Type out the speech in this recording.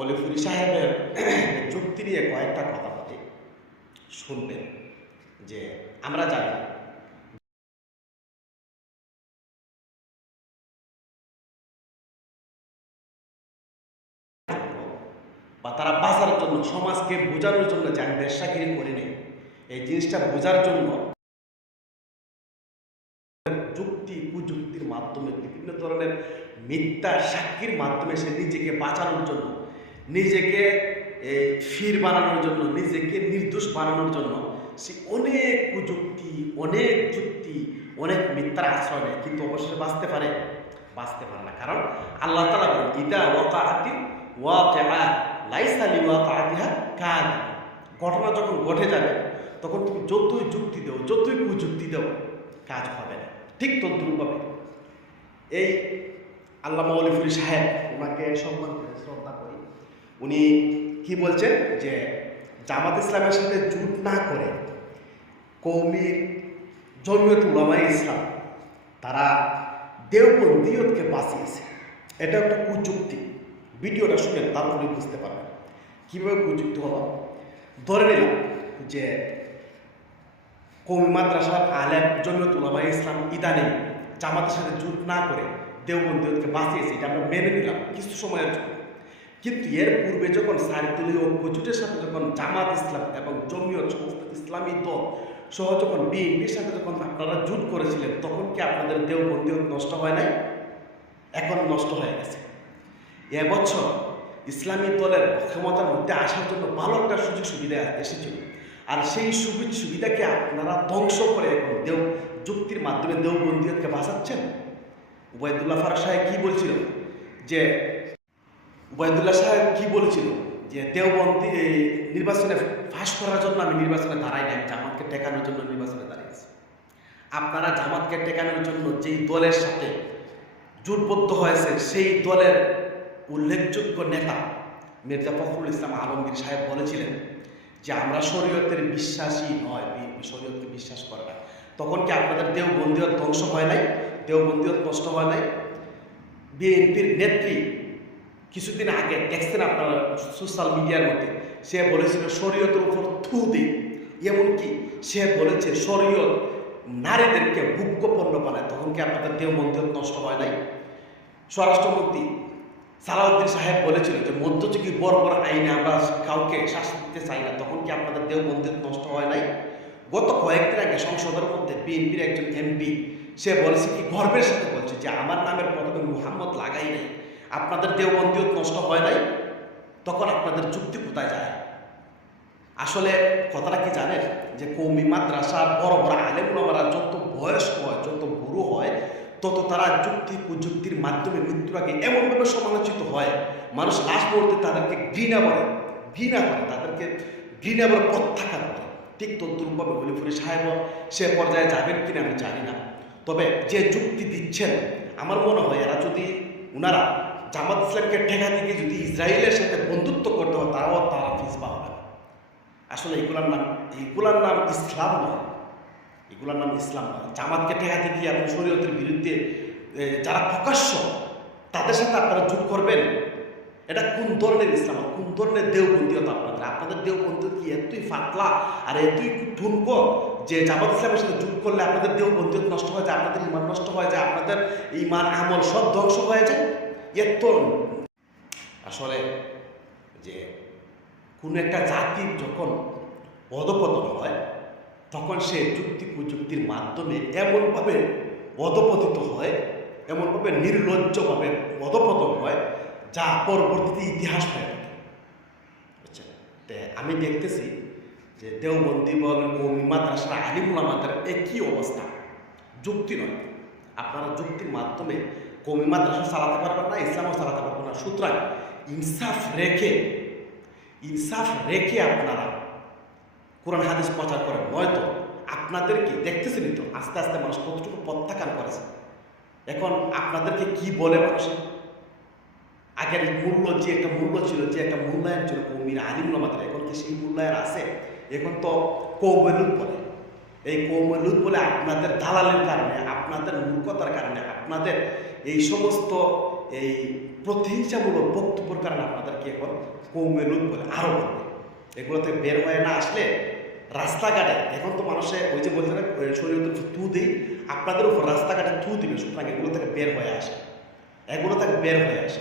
অলিফুরি সাহেবের যুক্তি নিয়ে কয়েকটা কথা বলি, শুনবেন। যে আমরা জানি বা তারা বাঁচার জন্য, সমাজকে বোঝানোর জন্য যে আমি ব্যবসাগিরি করি নেই, এই জিনিসটা বোঝার জন্য যুক্তি কুযুক্তির মাধ্যমে, বিভিন্ন ধরনের মিথ্যা সাক্ষীর মাধ্যমে সে নিজেকে বাঁচানোর জন্য, নিজেকে ফির বানানোর জন্য, নিজেকে নির্দোষ বানানোর জন্য সে অনেক কুযুক্তি, অনেক যুক্তি, অনেক মিথ্যার আশ্রয় নেয়, কিন্তু অবশ্যই বাঁচতে পারে না। কারণ আল্লাহ তাআলা বলেন, ইদা ওয়াকাআতি ওয়াকিআ লাইসা লিওয়াকাআতিহা কাযিব। ঘটনা যখন ঘটে যাবে তখন তুমি যতই যুক্তি দাও, যতই কুযুক্তি দাও, কাজ হবে না। ঠিক তদ্রূপভাবে এই আল্লামা অলিফুরি সাহেব, ওনাকে সম্মান করে শ্রদ্ধা করি, উনি কি বলছেন যে জামাত ইসলামের সাথে জোট না করে কওমির জমিয়ত উলামায়ে ইসলাম তারা দেওবন্দীয়তকে বাঁচিয়েছে। এটা একটা কুযুক্তি। ভিডিওটা শুনে তারপরে বুঝতে পারবেন কীভাবে কুযুক্তি হলো। ধরে নিলাম যে কওমি মাদ্রাসার আলেম জমিয়ত উলামায়ে ইসলাম ইদানিং জামাতের সাথে জোট না করে দেওবন্দীয়তকে বাঁচিয়েছে, এটা আমরা মেনে নিলাম কিছু সময়ের জন্য। কিন্তু এর পূর্বে যখন সারিদলীয় ঐক্য জোটের সাথে যখন জামাত ইসলাম এবং জমিয়ত সমস্ত ইসলামী দল সহ যখন বিএনপির সাথে যখন আপনারা জোট করেছিলেন, তখন কি আপনাদের দেওবন্দীয়ত নষ্ট হয় নাই? এখন নষ্ট হয়ে গেছে। এবছর ইসলামী দলের ক্ষমতার মধ্যে আসার জন্য ভালো একটা সুযোগ সুবিধা এসেছিল, আর সেই সুযোগ সুবিধাকে আপনারা ধ্বংস করে এখন যুক্তির মাধ্যমে দেওবন্দীয়তকে বাঁচাচ্ছেন। উবাইদুল্লাহ ফারুক সাহেব কি বলছিল যে দেওবন্দি নির্বাচনে ফাঁস করার জন্য আমি নির্বাচনে দাঁড়াই নাই, জামাতকে টেকানোর জন্য নির্বাচনে দাঁড়িয়েছি। আপনারা জামাতকে টেকানোর জন্য যেই দলের সাথে জোটবদ্ধ হয়েছে, সেই দলের উল্লেখযোগ্য নেতা মির্জা ফখরুল ইসলাম আলমগীর সাহেব বলেছিলেন যে আমরা শরীয়তের বিশ্বাসী নয়, বিএনপি শরীয়তকে বিশ্বাস করে না। তখন কি আপনাদের দেওবন্দীয়ত ধ্বংস হয় নাই? দেওবন্দীয়ত নষ্ট হয় নাই? বিএনপির নেত্রী কিছুদিন আগে দেখছেন আপনারা সোশ্যাল মিডিয়ার মধ্যে, সে বলেছিল শরীয়তের উপর থু দিই। এমনকি সে বলেছে শরীয়ত নারীদেরকে ভোগ্যপণ্য বানায়। তখন কি আপনাদের দেওবন্দীয়ত নষ্ট হয় নাই? স্বরাষ্ট্রমন্ত্রী সালাউদ্দিন সাহেব বলেছিল যে মধ্যযুগী বর্বর আইনে আমরা কাউকে শাস্তি দিতে চাই না। তখন কি আপনাদের দেওবন্দীয়ত নষ্ট হয় নাই? গত কয়েকদিন আগে সংসদের মধ্যে বিএনপির একজন এমপি সে বলেছে, কি গর্বের সাথে বলছে যে আমার নামের প্রথমে মুহাম্মদ লাগাই নাই। আপনাদের দেওবন্দীয়ত নষ্ট হয় নাই? তখন আপনাদের যুক্তি কোথায় যায়? আসলে কথাটা কি জানেন যে কওমি মাদ্রাসার বড় বড় আলেম ওলামারা যত বয়স্ক হয়, যত বুড়ো হয়, তত তারা যুক্তি কুযুক্তির মাধ্যমে মৃত্যুর আগে এমনভাবে সমালোচিত হয়, মানুষ লাশ মুহূর্তে তাদেরকে ঘৃণা করে, তাদেরকে ঘৃণা করে প্রত্যাখ্যান করে। ঠিক তদ্রূপভাবে অলিফুরি সাহেব সে পর্যায়ে যাবেন কিনা আমি জানি না। তবে যে যুক্তি দিচ্ছেন, আমার মনে হয় এরা যদি ওনারা জামাত ইসলামকে ঠেকাতে গিয়ে যদি ইসরায়েলের সাথে বন্ধুত্ব করতে হয়, তারা ফিসবা হবে। আসলে এগুলার নাম ইসলাম নয়, জামাতকে ঠেকাতে গিয়ে আপনি শরীয়তের বিরুদ্ধে যারা প্রকাশ্য তাদের সাথে আপনারা জোট করবেন, এটা কোন ধরনের ইসলাম, কোন ধরনের দেওবন্দীয়তা? আপনাদের দেওবন্দীয়ত কি এতই ফাতলা আর এতই ঠুনকো যে জামাত ইসলামের সাথে জোট করলে আপনাদের দেওবন্দীয়ত নষ্ট হয়ে যায়, আপনাদের ইমান নষ্ট হয়ে যায়, আপনাদের ইমান আমল সব ধ্বংস হয়ে যায়? এত আসলে যে কোনো একটা জাতির যখন অধপতন হয়, তখন সে যুক্তি কুযুক্তির মাধ্যমে এমনভাবে অধপতিত হয়, এমনভাবে নির্লজ্জভাবে অধপতন হয়, যা পরবর্তীতে ইতিহাস হয়ে থাকে। বুঝছেন? আমি দেখতেছি যে দেওবন্দি বলেন, কওমি মাদ্রাসার আলিম উলামাদের একই অবস্থা। যুক্তি নয়, আপনারা যুক্তির মাধ্যমে কওমি মাদ্রাসা চালাতে পারবেন না, ইসলামও চালাতে পারবেন না। সুতরাং ইনসাফ রেখে আপনারা কোরআন হাদিস প্রচার করেন, নয়তো আপনাদেরকে দেখতেছেনই তো আস্তে আস্তে মানুষ কতটুকু প্রত্যাখ্যান করেছে। এখন আপনাদেরকে কি বলে মানুষ? আগের যে একটা মূল্য ছিল, যে একটা মূল্যায়ন ছিল কওমির আলিম উলামাদের, এখন কি সেই মূল্যায়ন আছে? এখন তো কওমুলুদ বলে। এই কওমুলুদ বলে আপনাদের দালালের কারণে, আপনাদের মূর্খতার কারণে, আপনাদের এই সমস্ত এই প্রতিহিংসামূলক বক্তব্যের কারণে আপনাদেরকে এখন কৌমেলুদ বলে আরও বলবে। এগুলো থেকে বের হয়ে না আসলে রাস্তাঘাটে এখন তো মানুষে ওই যে বলছে না শরীরের থু দিই, আপনাদের উপর রাস্তাঘাটে থু দিবে। সুতরাং এগুলো থেকে বের হয়ে আসে, এগুলো থেকে বের হয়ে আসে।